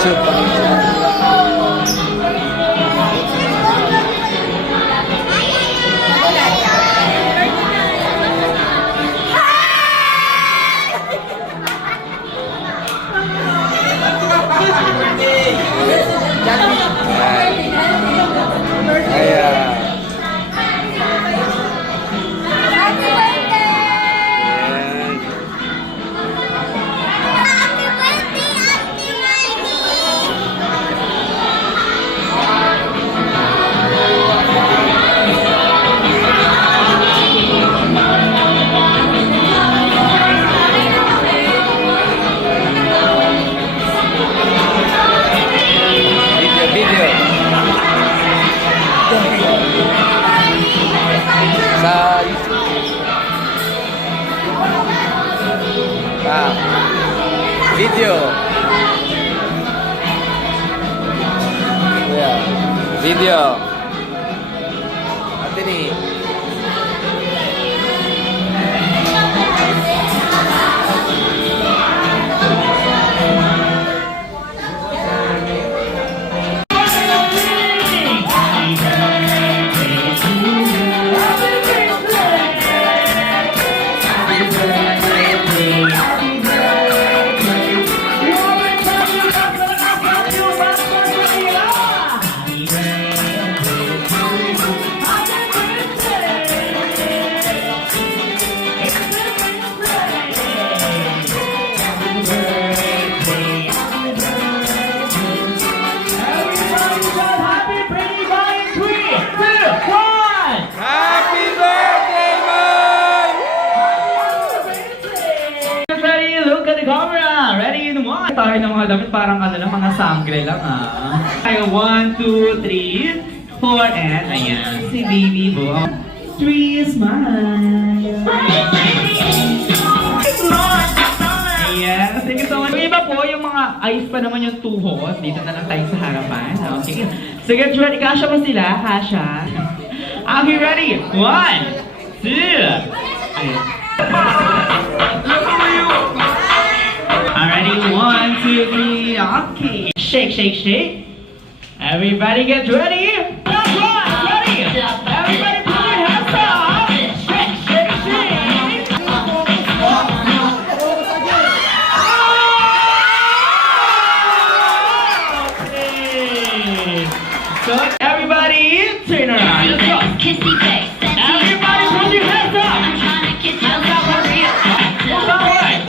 YouTube. Ayan. Sa video. Yeah. Video. Ate ni. Tayo ng mga damit parang ano lang, mga sangre lang Tayo, 1, 2, 3, 4, and ayan, si baby bo. 3, smile. Ayan, sige so much. Yung iba po, yung mga ayos pa naman yung tuhod. Dito na lang tayo sa harapan. Okay. Sige, ready? Kasha ba sila? Kasha? Okay, ready? 1, 2, ayan. Alrighty, 1, 2, 3, okay. Shake, shake, shake. Everybody get ready. That's right, ready. Everybody put your hands up. Shake, shake, shake. Okay. So everybody turn around. Let's go. Kissy face. Everybody put your hands up. I'm trying to kiss your love for real. Alright.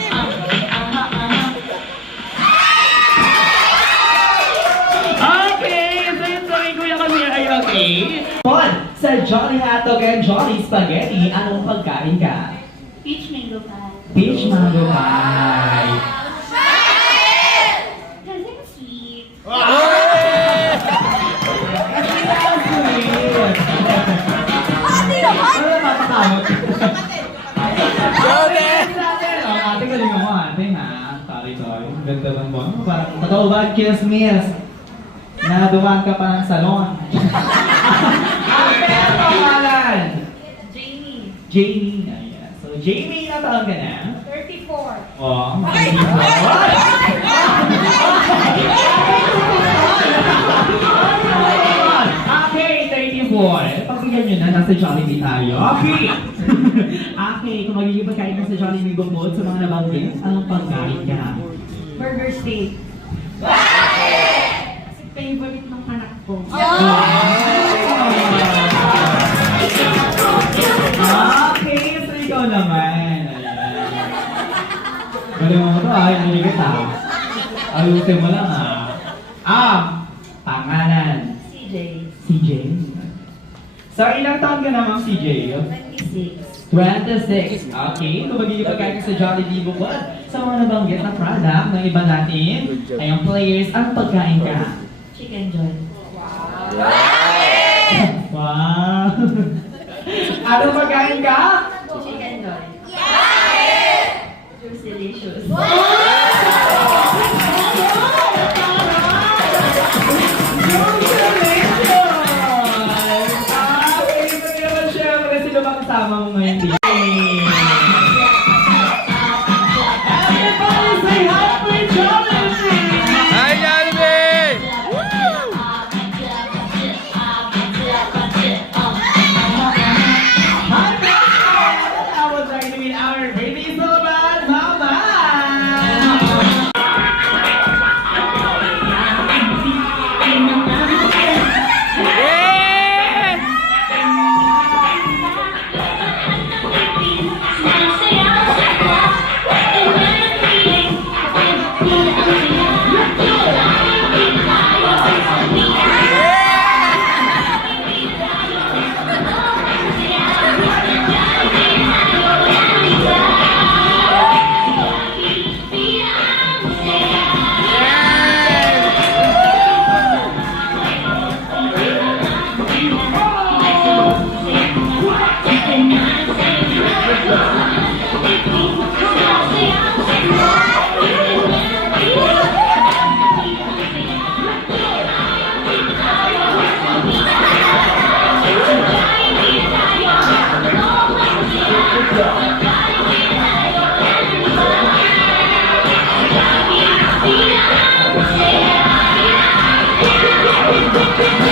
Okay. Paul, sa Jolly Hotdog and Jolly Spaghetti, anong pagkain ka? Peach mango pie. Peach mango pie. Because it's sweet. Ate naman! Ano matakamot? Jolly! Ate, galing mo ate ha. Sorry. Ganda lang mo. Parang totoo ba, kiss miss? Nadumaan ka pa ng salon. Ate, ano pangalan? Jamie. Jamie. Ayan. So, Jamie, ilang taon ka na? 34. Oh, okay, 34. Pakinggan nyo na, nasa Jollibee tayo. Okay. Okay, kung magiging pagkain ka sa Jollibee bukod sa mga nabanggit, anong pagkain ka? Burger steak. Favorite ng anak ko. Okay, so ikaw naman. Galing mo ito ay naligat ayusin mo lang pangalan. CJ. CJ. So ilang taon ka na, Ma'am CJ? 26. 26. Okay, kung magiging pagkain ka sa Jollibee bukod sa mga nabanggit na product ng iba natin, ay ang players, ang pagkain ka? Chicken joy. Wow! Anong pagkain ka? Chicken joy. Juice delicious. Kasama mo ngayon dito. Everybody say happy Jollibee! Hi, Jollibee! Yeah.